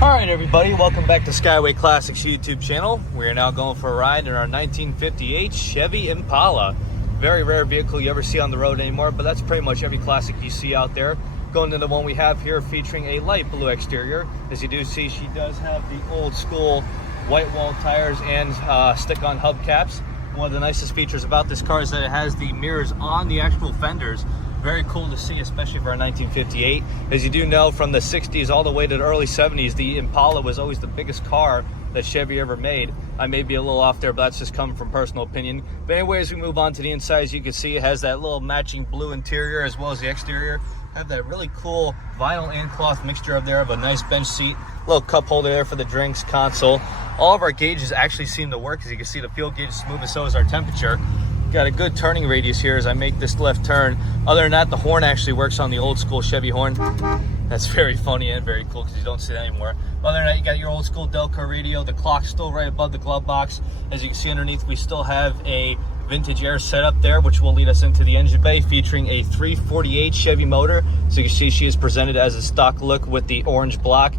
Alright everybody, welcome back to Skyway Classics YouTube channel. We are now going for a ride in our 1958 Chevy Impala. Very rare vehicle you ever see on the road anymore, but that's pretty much every classic you see out there. Going to the one we have here featuring a light blue exterior. As you do see, she does have the old school white wall tires and stick-on hubcaps. One of the nicest features about this car is that it has the mirrors on the actual fenders. Very cool to see, especially for a 1958. As you do know, from the 60s all the way to the early 70s, the Impala was always the biggest car that Chevy ever made. I may be a little off there, but that's just coming from personal opinion. But anyway, as we move on to the inside, as you can see, it has that little matching blue interior as well as the exterior. Have that really cool vinyl and cloth mixture of there of a nice bench seat, little cup holder there for the drinks, console. All of our gauges actually seem to work. As you can see, the fuel gauge is smooth, and so is our temperature. Got a good turning radius here as I make this left turn. Other than that, the horn actually works on the old school Chevy horn. That's very funny and very cool because you don't see that anymore. Other than that, you got your old school Delco radio. The clock's still right above the glove box. As you can see underneath, we still have a vintage air setup there, which will lead us into the engine bay, featuring a 348 Chevy motor. So you can see she is presented as a stock look with the orange black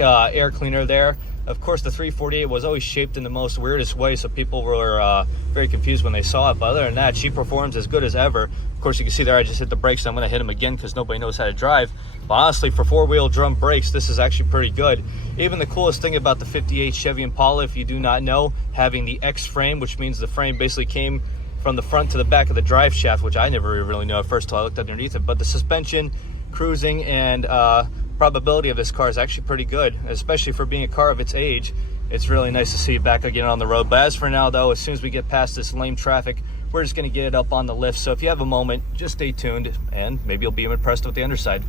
air cleaner there. Of course, the 348 was always shaped in the most weirdest way, so people were very confused when they saw it. But other than that, she performs as good as ever. Of course, you can see there I just hit the brakes, and I'm going to hit them again because nobody knows how to drive. But honestly, for four-wheel drum brakes, this is actually pretty good. Even the coolest thing about the 58 Chevy Impala, if you do not know, having the X frame, which means the frame basically came from the front to the back of the drive shaft, which I never really knew at first until I looked underneath it. But the suspension, cruising, and probability of this car is actually pretty good, especially for being a car of its age. It's really nice to see it back again on the road. But as for now though, as soon as we get past this lame traffic, we're just going to get it up on the lift. So if you have a moment, just stay tuned and maybe you'll be impressed with the underside.